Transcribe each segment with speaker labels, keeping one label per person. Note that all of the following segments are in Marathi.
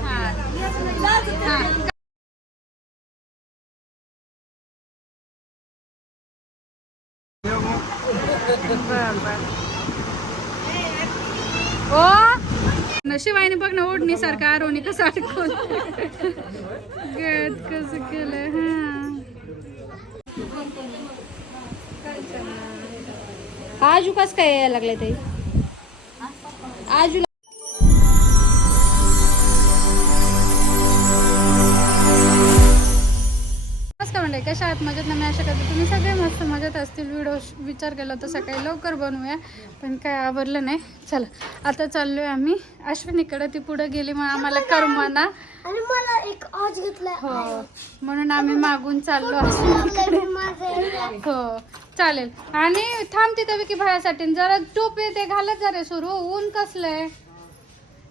Speaker 1: छान ओ नशिबाईने बघ ना ओढणी सारखं आरोनी कसं अडकून. गळ्यात कसं केलं हा. आजू कस काय यायला लागले ते आजू मंडळी कशा आहात? मजेत ना? मी अशा करते तुम्ही सगळे मस्त मजेत असतील. व्हिडिओ विचार केला तर सकाळी. लवकर बनवूया पण काय आवरलं नाही. चला आता चाललोय आम्ही अश्विनीकडे. ती पुढे गेली मग आम्हाला करमाना
Speaker 2: आणि मला एक आज घेतलाय.
Speaker 1: हो म्हणून आम्ही मागून चाललो अश्विनीकडे. हो चालेल. आणि थांब तिथे विकी भायासाठी. जरा टोपी ते घालत जा रे सुरू. ऊन कसलंय?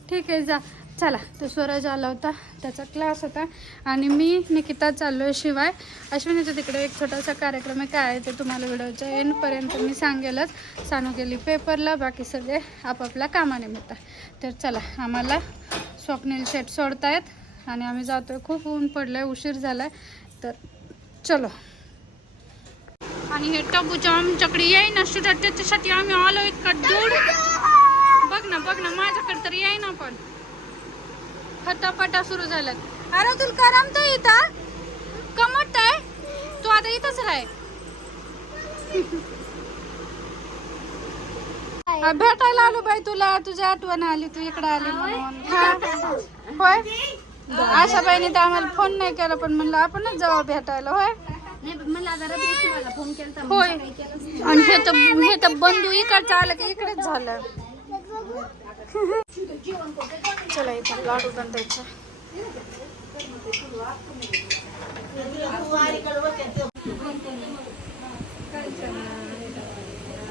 Speaker 1: ठीक आहे जा. चला तो स्वराज आला होता त्याचा क्लास होता. आणि मी निकिता चाललो आहे शिवाय. अश्विनीच्या तिकडे एक छोटासा कार्यक्रम आहे काय आहे ते तुम्हाला व्हिडिओच्या एंडपर्यंत मी सांगेलच. सानू गेली पेपरला बाकी सगळे आपापल्या कामानिमित्त. तर चला आम्हाला स्वप्नील शेट सोडतायत. आणि आम्ही जातो आहे खूप ऊन पडलं आहे उशीर झालाय. तर चलो. आणि हे टबूच्या आमच्याकडे येई ना शूटर त्याच्यासाठी आम्ही आलो इतका दूर. बघ ना बघ ना माझ्याकडे तर येई ना पण. फटाफटा सुरू झाल्यात. अरे तुला करमत इथं? कमट आहे तू आता इथंच राह. भेटायला आलो बाई तुला. तुझी आठवण आली तू इकडे आली म्हणून. हा. होय? आशा बाईने तर आम्हाला फोन नाही केला पण म्हणलं आपणच जाऊ भेटायला होय? होय. आणि हे तर हे तर बंधू इकडचं आलं की इकडेच झालं. चला इथं लाडू बांधायचं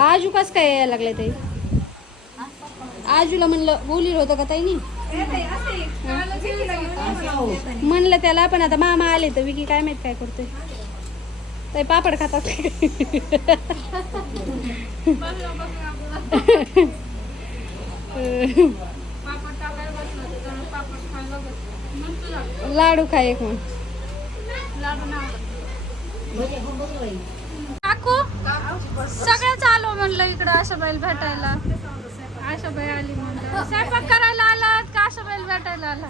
Speaker 1: आजू कस काय यायला लागले ते आजूला म्हणलं बोलील होतं का ताईनी? म्हणलं त्याला पण आता मामा आले तर विकी काय माहीत काय करतोय. ताई पापड खातात लाडू खा एक मग काकू सगळं आलो म्हणलं इकडं आशाबाईल भेटायला. आशाबाई आली म्हणलं. स्वयंपाक करायला आलात का आशाबाईल भेटायला आला?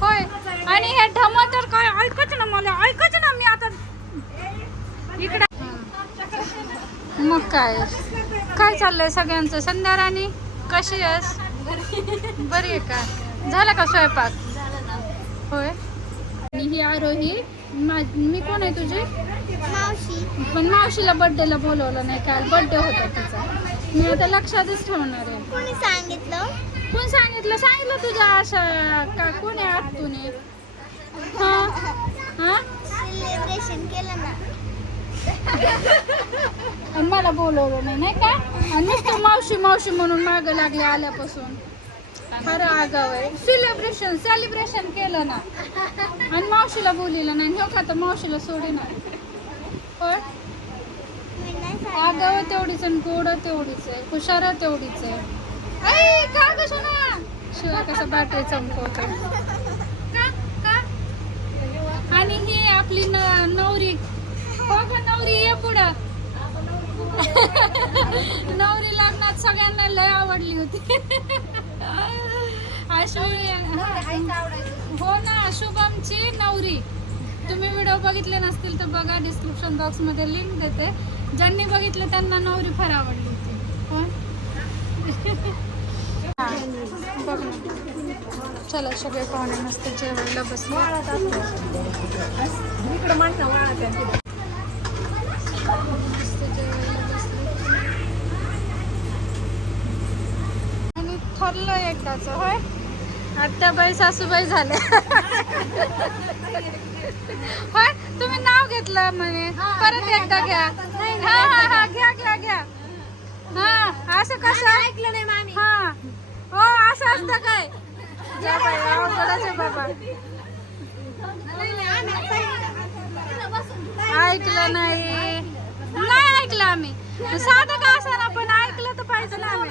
Speaker 1: होय. आणि हे ढम तर काय ऐकच ना मला ऐकच ना मी आता. इकडं. मग काय? काय चाललंय सगळ्यांचं? संध्या राणी कशी आहेस? बरी आहे का? झाला का स्वयंपाक? होय. आणि ही आरोही मा- मी कोण आहे तुझी?
Speaker 2: मावशी.
Speaker 1: पण मावशीला बर्थडेला बोलवलं नाही काल बर्थडे होता तिचा. मी आता लक्षातच ठेवणार आहे.
Speaker 2: कोणी सांगितलं?
Speaker 1: कोण सांगितलं? सांगितलं तुझ्या आशा का? कोणी आतूने हा? हा?
Speaker 2: सेलिब्रेशन केलं ना.
Speaker 1: आणि मला बोलवलं नाही नाही का? आणि नुसतं मावशी मावशी म्हणून मागं लागले आल्यापासून. खरं आगाव आहे. सेलिब्रेशन सेलिब्रेशन केलं ना. आणि मावशीला बोलिलं नाही. हो का तर मावशीला सोडीना पण आगाव तेवढीच आणि गोड तेवढीच आहे. हुशार तेवढीच आहे. का ग सोना? शिवाय कसा बाटे चमकवतो का? का? आणि ही आपली न- नवरी. हो का नवरी ये पुढं. नवरी लग्नात सगळ्यांना लय आवडली होती. अश्विनी हो ना शुभमची नवरी. तुम्ही व्हिडिओ बघितले नसतील तर बघा डिस्क्रिप्शन बॉक्समध्ये लिंक देते. ज्यांनी बघितलं त्यांना नवरी फार आवडली होती. बघ. ना. चला सगळे पाहुणे मस्त जेवायला बसले. बसले. आणि ठरलं एकदाच होय? आत्याबाई सासूबाई झाल्या. होय तुम्ही नाव घेतलं म्हणे. परत एकदा घ्या. हा हा हा घ्या घ्या घ्या. हा असं कसं? ऐकलं नाही मामी. हा. हो असं असतं काय? जय बाई, अवघडच आहे बाबा. ऐकलं नाही. नाही. ऐकलं आम्ही. साधं का असं ना पण ऐकलं तर पाहिजे ना आम्ही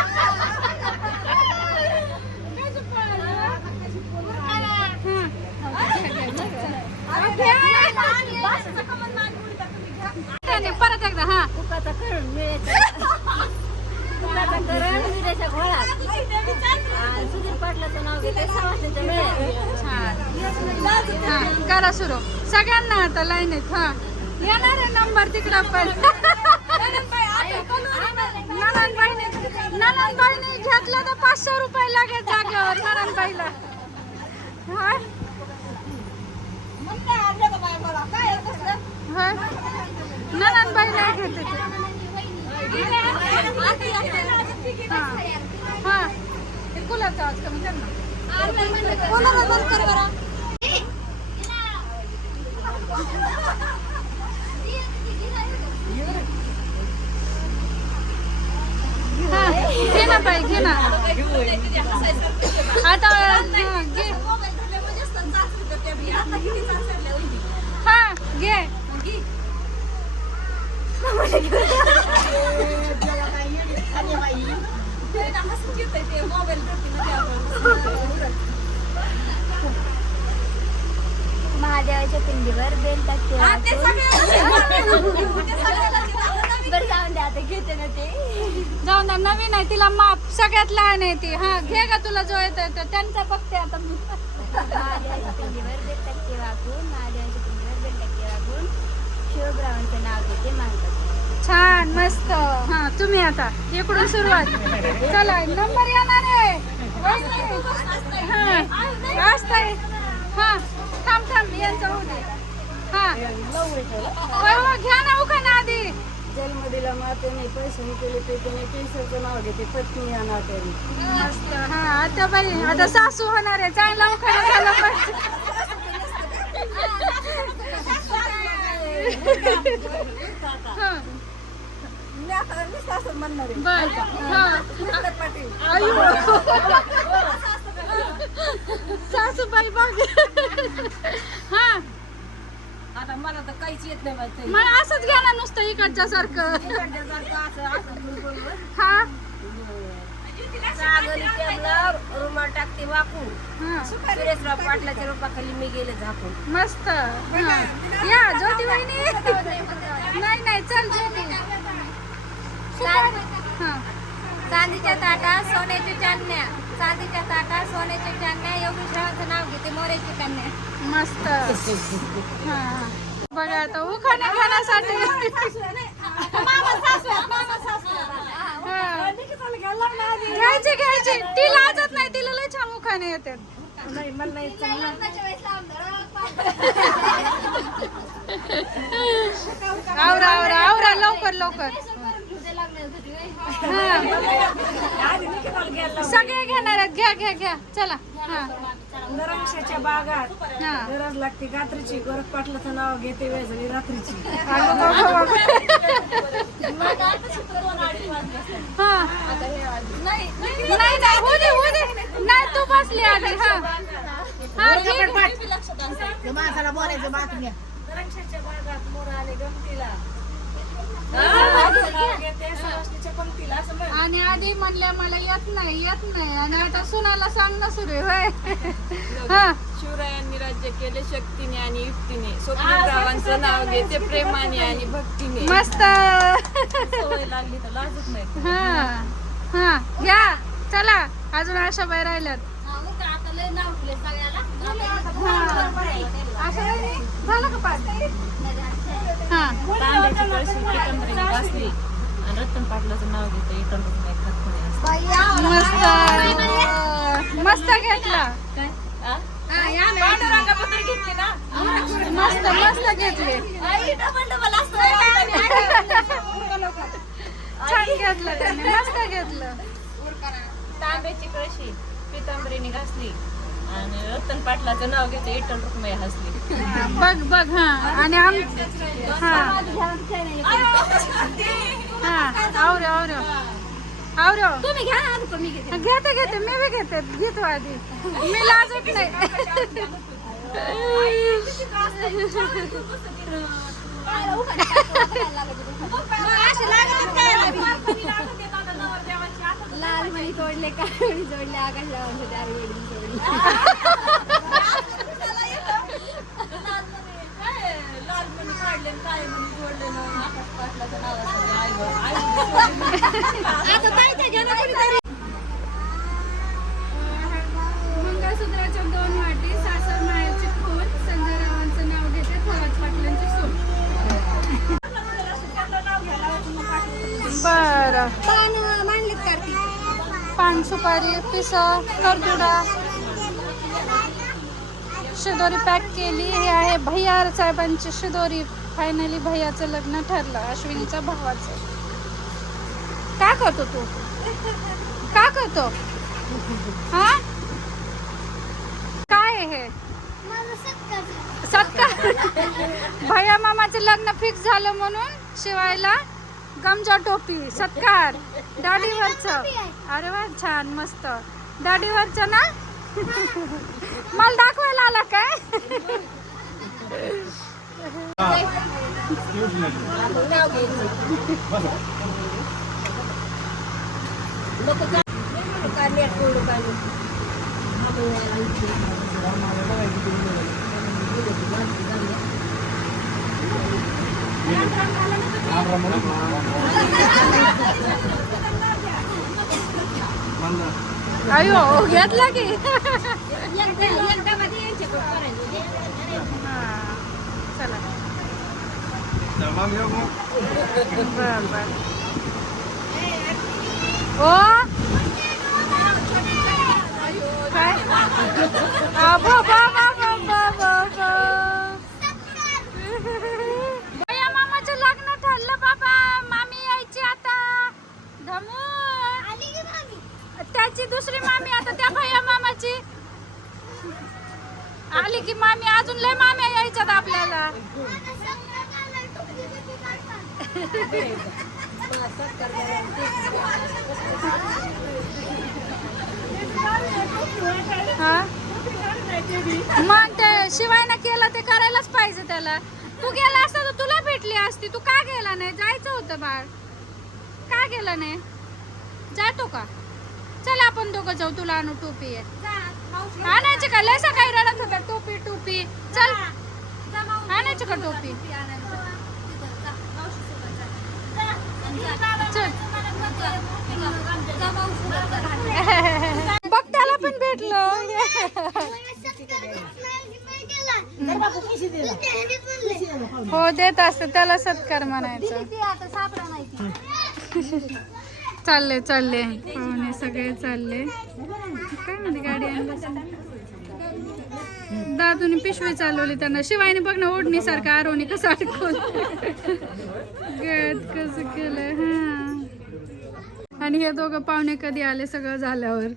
Speaker 2: करण मिळायच्या घोळात. आणि सुधीर पाटलाचं नाव घेते सवासणीच्या मिळेल
Speaker 1: छान. हा करा सुरू. सगळ्यांना आता लाईनीत हा. येणार आहे नंबर तिकडं पण. ननंदबाईने ननंदबाईने घेतलं तर पाचशे रुपये लागेल जागेवर ननंदबाईला हा. ननंदबाईला घेते. हा। हा ते कुलाचा आवाज कमी कर ना हा घे ना बाई घे ना। आता हा, घे हा घे
Speaker 2: महादेवाच्या पिंडीवर बेल टाकते. बरं जाऊन द्या आता घेते ना ते.
Speaker 1: जाऊन द्या नवीन आहे तिला माप सगळ्यात लहान आहे ती. हा घे का तुला जो येतो तो. त्यांचा बघते आता मी.
Speaker 2: महादेवाच्या पिंडीवर बेल टाकते वाकून महादेवाच्या पिंडीवर बेल टाकते वाकून शिवब्रावांचं नाव घेते मानतात
Speaker 1: छान मस्त. हा तुम्ही आता इकडून सुरुवात. चला नंबर येणार आहे. हा असतंय हा थांब थांब यांचं होऊ दे. हा. होय, घ्या ना उखा ना आधी.
Speaker 3: जन्मदिला मातेने पैसे केले पेटेने केशवचं नाव घेते पत्नी या नात्याने
Speaker 1: मस्त. हा आता बाई आता सासू होणार आहे. चांगला उखाणा झाला पाहिजे हा. बर हा आयु सासूबाई बघ हा
Speaker 3: आता मला तर काहीच येत नाही माहिती
Speaker 1: मग असंच घ्या ना नुसतं इकडच्या सारखं
Speaker 3: असं असं
Speaker 1: हा
Speaker 3: रुमाल टाकते वाकून. सुरेशराव पाटलाच्या रोपाखाली मी गेले झाकून.
Speaker 1: मस्त. या ज्योती वहिनी नाही नाही चल ज्योती. हा.
Speaker 2: चांदीच्या ताटा सोन्याच्या चांदण्या. चांदीच्या ताटा सोन्याच्या चांदण्या. योगेश्वरांचं नाव घेते मोऱ्याची कन्या.
Speaker 1: मस्त. हा. बघा आता उखाणे खाण्यासाठी. घ्यायचे घ्यायचे. ती लाजत नाही तिला लय छान उखाणे येतात आवरा आवरा आवरा लवकर लवकर. हा. सगळे घेणार आहेत. घ्या घ्या घ्या. चला. हा.
Speaker 3: नरंशाच्या बागात
Speaker 1: हा.
Speaker 3: गरज लागते. गात्रीची गोरख पाटलाचं नाव घेते वेळी रात्रीची.
Speaker 1: अगं बाबा बाबा. हा. नाही नाही होऊ दे होऊ दे. नाही तू बसली आधी हा. हा ठीक आहे.
Speaker 4: माणसाला बोलायचं बातम्या
Speaker 3: बागात मोर आले गमतीला नाव घेते सवासणीच्या पंक्तीला असं म्हण.
Speaker 1: आणि आधी म्हणल्या मला येत नाही येत नाही. आणि आता सुनाला सांगणं सुरू आहे होय. हा.
Speaker 5: शिवरायांनी राज्य केले शक्तीने आणि युक्तीने. स्वप्नरावांचं नाव घेते प्रेमाने आणि भक्तीने.
Speaker 1: मस्त.
Speaker 5: लागली तर लाजत नाही.
Speaker 1: हा. हा. घ्या. चला. अजून आशा बाई राहिल्यात. झालं का पाच
Speaker 5: तांब्याची कळशी पितांबरीने घासली. आणि रतन पाटलाचं नाव घेते इतर नाही
Speaker 1: मस्त मस्त घेतला
Speaker 5: पांडुरंगाबद्दल घेतली ना
Speaker 1: मस्त मस्त घेतले छान घेतलं त्याने मस्त घेतलं
Speaker 5: तांब्याची कळशी पितांबरीने घासली आणि रतन पाटलाचं नाव घेतं इटल रुक्मय हसली.
Speaker 1: बघ बघ हा. आणि आम हा. हा. आवरे आवरे. आवरे.
Speaker 2: तुम्ही घ्या ना आधी, मी घेते.
Speaker 1: घेते घेते. मी बी घेते. घेतो आधी. मी लाजत नाही.
Speaker 2: लाल मणी तोडले काळी जोडले आकाश लावून आता ना कोणीतरी.
Speaker 1: मंगळसूत्राच्या दोन वाटी सासर माहेरची खून संजय रावांचं नाव घेते थोरात पाटलांची सून बर.
Speaker 2: पान मांडलीत
Speaker 1: पान सुपारी पिस करदुडा. शिदोरी पॅक केली. हे आहे भैया साहेबांची शिदोरी. फायनली भैयाचं लग्न ठरलं अश्विनीच्या भावाचं. काय करतो तू? का करतो? हा? काय हे? सत्कार भैया मामाचं लग्न फिक्स झालं म्हणून शिवायला गमजा टोपी सत्कार. दाढीवरच. अरे वा छान मस्त. दाढीवरच ना? मला दाखवायला आला काय? अयो घेतला की
Speaker 2: एकदा एकदा मध्ये यांच्याकडे करायचं
Speaker 1: हा, चला बर बर ओ काय आ, बा, बा, बा, भैया मामाचं लग्न ठरलं बाबा मामी यायची आता धमू त्याची दुसरी मामी आता त्या भैया मामाची. आली की मामी अजून लय माम्या यायच्यात आपल्याला. हा? मग ते शिवायनं केलं ते करायलाच पाहिजे त्याला. तू गेला असता तर तुला भेटली असती तू का गेला नाही? जायचं होतं बाळ. का गेला नाही? जातो का? चल आपण दोघं जाऊ तुला आणू टोपी आहे आणायची का? लय सकाळी रडत होता टोपी टोपी. चल. आणायची का टोपी? बघताला बघ त्याला पण भेटलं. हो देत असत. त्याला सत्कार म्हणायचं. चालले चालले पाहुणे सगळे चालले. काय म्हणते गाडी आणलं. दादूने पिशवी चालवली त्यांना. शिवायने बघ ना ओढणी सारखं आरोनी कसं अडकून गळ्यात कसं केलंय हा. आणि हे दोघं पाहुणे कधी आले सगळं झाल्यावर?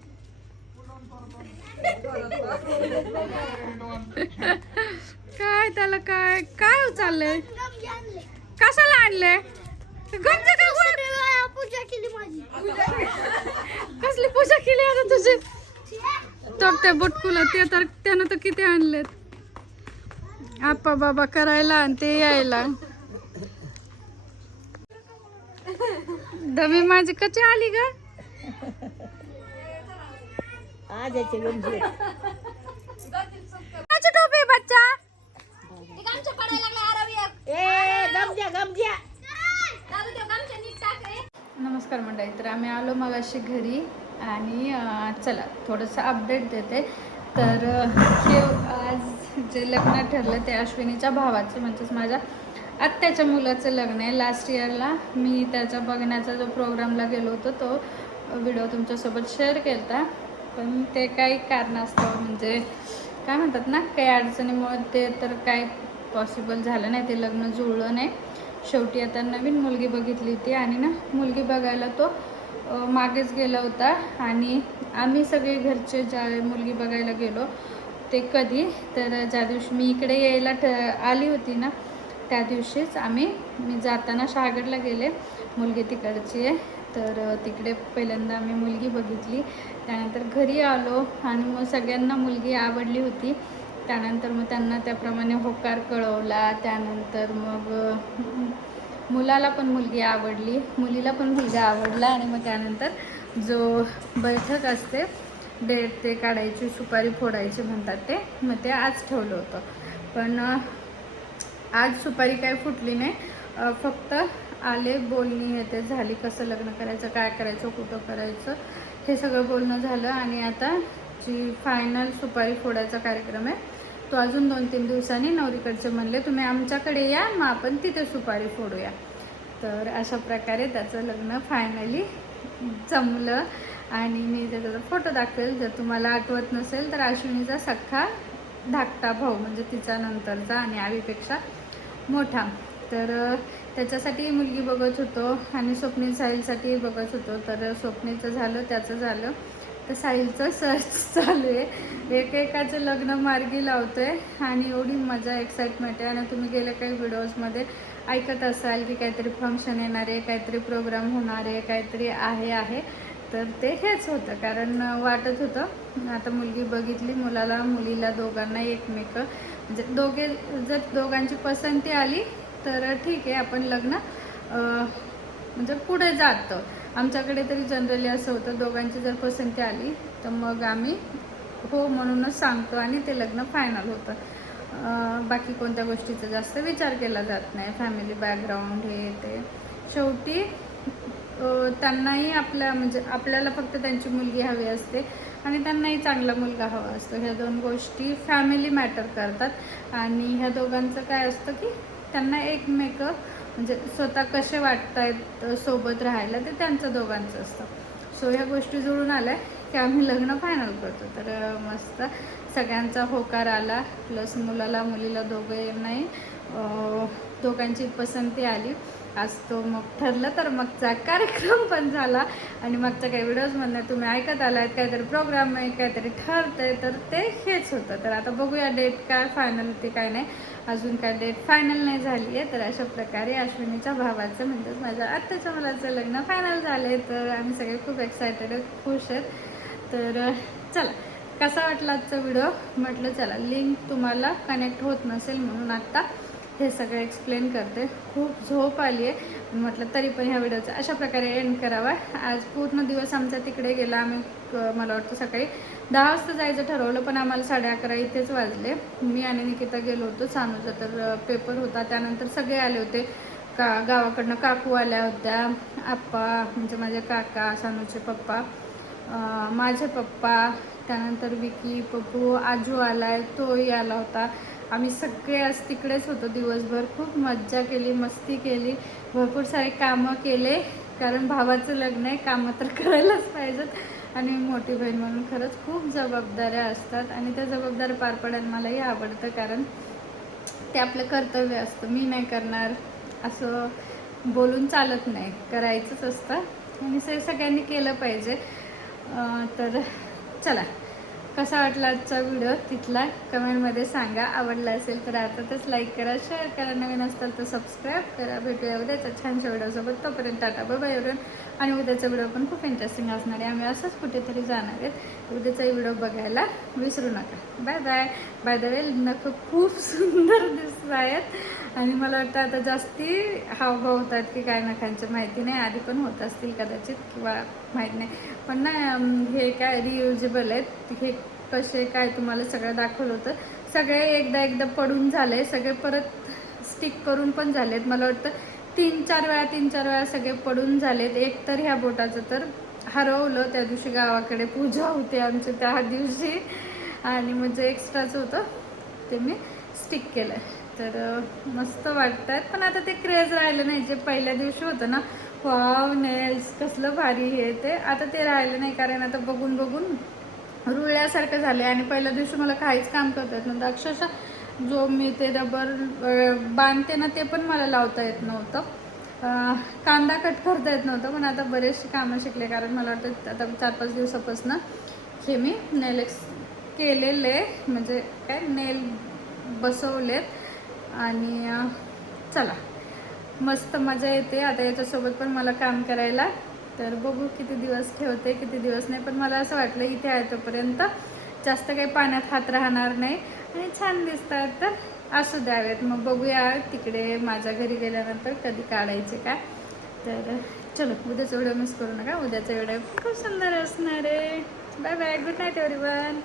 Speaker 1: काय त्याला काय काय चाललंय? कशाला आणले
Speaker 2: केली
Speaker 1: कसली पूजा केली आता तुझी? तर ते बुटकुला. ते तर त्यानं तर किती आणलेत? आप्पा बाबा करायला आणि ते यायला. दमी माझी कशी आली ग? टोपी बच्चा.
Speaker 2: गामच्या पडायला लागला आरावी ए गमजा गमजा दादू ते गामच्या नीट टाक रे.
Speaker 1: नमस्कार मंडळी तर आम्ही आलो मगाशी घरी. आणि चला थोडंसं अपडेट देते. तर हे आज जे लग्न ठरलं ते अश्विनीच्या भावाचं म्हणजेच माझ्या आत्याच्या मुलाचं लग्न आहे. लास्ट इयरला मी त्याचा बघण्याचा जो प्रोग्रामला गेलो होतो तो व्हिडिओ तुमच्यासोबत शेअर केला होता पण ते काही कारणास्तव म्हणजे काय म्हणतात ना काही अडचणीमुळे ते तर काही पॉसिबल झालं नाही. ते लग्न जुळलं नाही. शेवटी आता नवीन मुलगी बघितली होती आणि ना मुलगी बघायला तो मागेच गेला होता आणि आम्ही सगळे घरचे ज्या मुलगी बघायला गेलो ते कधी तर ज्या दिवशी मी इकडे यायला ठ आली होती ना त्या दिवशीच आम्ही मी जाताना शहागडला गेले मुलगी तिकडची आहे तर तिकडे पहिल्यांदा आम्ही मुलगी बघितली त्यानंतर घरी आलो आणि मग सगळ्यांना मुलगी आवडली होती त्यानंतर मग त्यांना त्याप्रमाणे होकार कळवला त्यानंतर मग मुलाला पण मुलगी आवडली मुलीला पण मुलगा आवडला आणि मग त्यानंतर जो बैठक असते डेट ते काढायची सुपारी फोडायची म्हणतात ते मग ते आज ठेवलं होतं. पण आज सुपारी काय फुटली नाही. फक्त आले बोलणी येते झाली कसं लग्न करायचं काय करायचं कुठं करायचं हे सगळं बोलणं झालं आणि आता जी फायनल सुपारी फोडायचा कार्यक्रम आहे तो अजून दोन तीन दिवसांनी नवरीकडचे म्हणले तुम्ही आमच्याकडे या मग आपण तिथे सुपारी फोडूया. तर अशा प्रकारे त्याचं लग्न फायनली जमलं. आणि मी त्याचा फोटो दाखवेल. जर तुम्हाला आठवत नसेल तर अश्विनीचा सख्खा धाकटा भाऊ म्हणजे तिचा नंतरचा आणि आवीपेक्षा मोठा. तर त्याच्यासाठी मुलगी बघत होतो आणि स्वप्नील साहिलसाठी बघत होतो. तर स्वप्नीचं झालं त्याचं झालं. तर साहिलचं सर्च चालू आहे. एकेकाचं लग्न मार्गी आहे आणि एवढी मजा एक्साइटमेंट आहे. आणि तुम्ही गेल्या काही व्हिडिओजमध्ये ऐकत असाल की काहीतरी फंक्शन येणार आहे काहीतरी प्रोग्राम होणार आहे काहीतरी आहे आहे. तर ते हेच होतं. कारण वाटत होतं. आता मुलगी बघितली मुलाला मुलीला दोघांना एकमेक. म्हणजे दोघे जर दोघांची पसंती आली तर ठीक आहे. आपण लग्न म्हणजे पुढे जातं. आमच्याकडे तरी जनरली असं होतं दोघांची जर पसंती आली तर मग आम्ही हो म्हणूनच सांगतो आणि ते लग्न फायनल होतं. बाकी कोणत्या गोष्टीचा जास्त विचार केला जात नाही. फॅमिली बॅकग्राऊंड हे ते. शेवटी त्यांनाही आपल्या म्हणजे आपल्याला फक्त त्यांची मुलगी हवी असते आणि त्यांनाही चांगला मुलगा हवा असतो. ह्या दोन गोष्टी फॅमिली मॅटर करतात. आणि ह्या दोघांचं काय असतं की त्यांना एकमेक म्हणजे स्वतः कसे वाटत आहेत सोबत राहायला ते त्यांचं दोघांचं असतं. सो ह्या गोष्टी जुळून आल्या की आम्ही लग्न फायनल करतो. तर मस्त सगळ्यांचा होकार आला प्लस मुलाला मुलीला दोघं नाही दोघांची पसंती आली. आज तो मग ठरलं तर मगचा कार्यक्रम पण झाला. आणि मागच्या काही व्हिडिओजमधनं तुम्ही ऐकत आलात काहीतरी प्रोग्राम आहे काहीतरी ठरतंय. तर ते हेच होतं. तर आता बघूया डेट काय फायनल होती काय नाही. अजून काय डेट फायनल नाही झाली आहे तर अशा प्रकारे अश्विनीच्या भावाचं म्हणजेच माझ्या आत्ताच्या मुलाचं लग्न फायनल झालं आहे तर आम्ही सगळे खूप एक्सायटेड आहेत खुश आहेत. तर चला. कसा वाटला आजचा व्हिडिओ म्हटलं चला लिंक तुम्हाला कनेक्ट होत नसेल म्हणून आत्ता हे सगळं एक्सप्लेन करते. खूप झोप आली आहे म्हटलं तरी पण ह्या व्हिडिओचा अशा प्रकारे एंड करावा. आज पूर्ण दिवस आमचा तिकडे गेला. आम्ही मला वाटतं सकाळी दहा वाजता जायचं ठरवलं पण आम्हाला साडे अकरा इथेच वाजले. मी आणि निकिता गेलो होतो. सानूचा तर पेपर होता. त्यानंतर सगळे आले होते. का गावाकडनं काकू आल्या होत्या. आप्पा म्हणजे माझे काका सानूचे पप्पा माझे पप्पा त्यानंतर विकी पप्पू आजू आहे तोही आला होता. आम्ही सगळे आज तिकडेच होतो दिवसभर. खूप मज्जा केली मस्ती केली. भरपूर सारे कामं केले. कारण भावाचं लग्न आहे कामं तर करायलाच पाहिजेत. आणि मोठी बहीण म्हणून खरंच खूप जबाबदाऱ्या असतात. आणि त्या जबाबदाऱ्या पार पाडायला मलाही आवडतं कारण ते आपलं कर्तव्य असतं. मी नाही करणार असं बोलून चालत नाही. करायचंच असतं. आणि ते सगळ्यांनी केलं पाहिजे. तर चला. कसा वाटला आजचा व्हिडिओ? तिथला कमेंटमध्ये सांगा. आवडला असेल तर अर्थातच लाईक करा शेअर करा. नवीन असताल तर सबस्क्राईब करा. भेटूया उद्याच्या छानशा व्हिडिओसोबत तोपर्यंत टाटा बाबा एवढं आणि उद्याचा व्हिडिओ पण खूप इंटरेस्टिंग असणार आहे. आम्ही असंच कुठेतरी जाणार आहेत. उद्याचा व्हिडिओ बघायला विसरू नका. Bye bye by the way नखं खूप सुंदर दिसत आहेत. आणि मला वाटतं आता जास्ती हावभाव होतात की काय नखांची माहिती नाही. आधी पण होत असतील कदाचित किंवा माहीत नाही. पण ना हे काय रियुजेबल आहेत हे कसे काय तुम्हाला सगळं दाखवलं होतं. सगळे एकदा एकदा पडून झाले. सगळे परत स्टिक करून पण झालेत. मला वाटतं तीन चार वेळा तीन चार वेळा सगळे पडून झालेत. एक तर ह्या बोटाचं तर हरवलं. त्या दिवशी गावाकडे पूजा होती आमची त्या दिवशी. आणि म्हणजे एक्स्ट्राचं होतं. ते मी स्टिक केलं तर मस्त वाटतात. पण आता ते क्रेज राहिलं नाही. जे पहिल्या दिवशी होतं ना वाव नेल्स कसलं भारी हे ते. आता ते राहिलं नाही कारण आता बघून बघून रुळल्यासारखं झालं आणि पहिल्या दिवशी मला काहीच काम करता येत नव्हतं. अक्षरशः जो मी ते रबर बांधते ना ते पण मला लावता येत नव्हतं. कांदा कट करता येत नव्हतं. पण आता बरेचसे कामं शिकले. कारण मला वाटतं आता चार पाच दिवसापासून हे मी नेलेक्स केलेले. म्हणजे काय? नेल बसवलेत. आणि चला. मस्त मजा येते. आता याच्यासोबत पण मला काम करायला. तर बघू किती दिवस ठेवते किती दिवस नाही. पण मला असं वाटलं इथे आहे तोपर्यंत. जास्त काही पाण्यात हात राहणार नाही. आणि छान दिसतात तर असू द्यावेत. मग बघूया तिकडे माझ्या घरी गेल्यानंतर कधी काढायचे काय. तर चलो उद्याचा व्हिडिओ मिस करू नका. उद्याचा व्हिडिओ खूप सुंदर असणार आहे. Bye bye. Good night everyone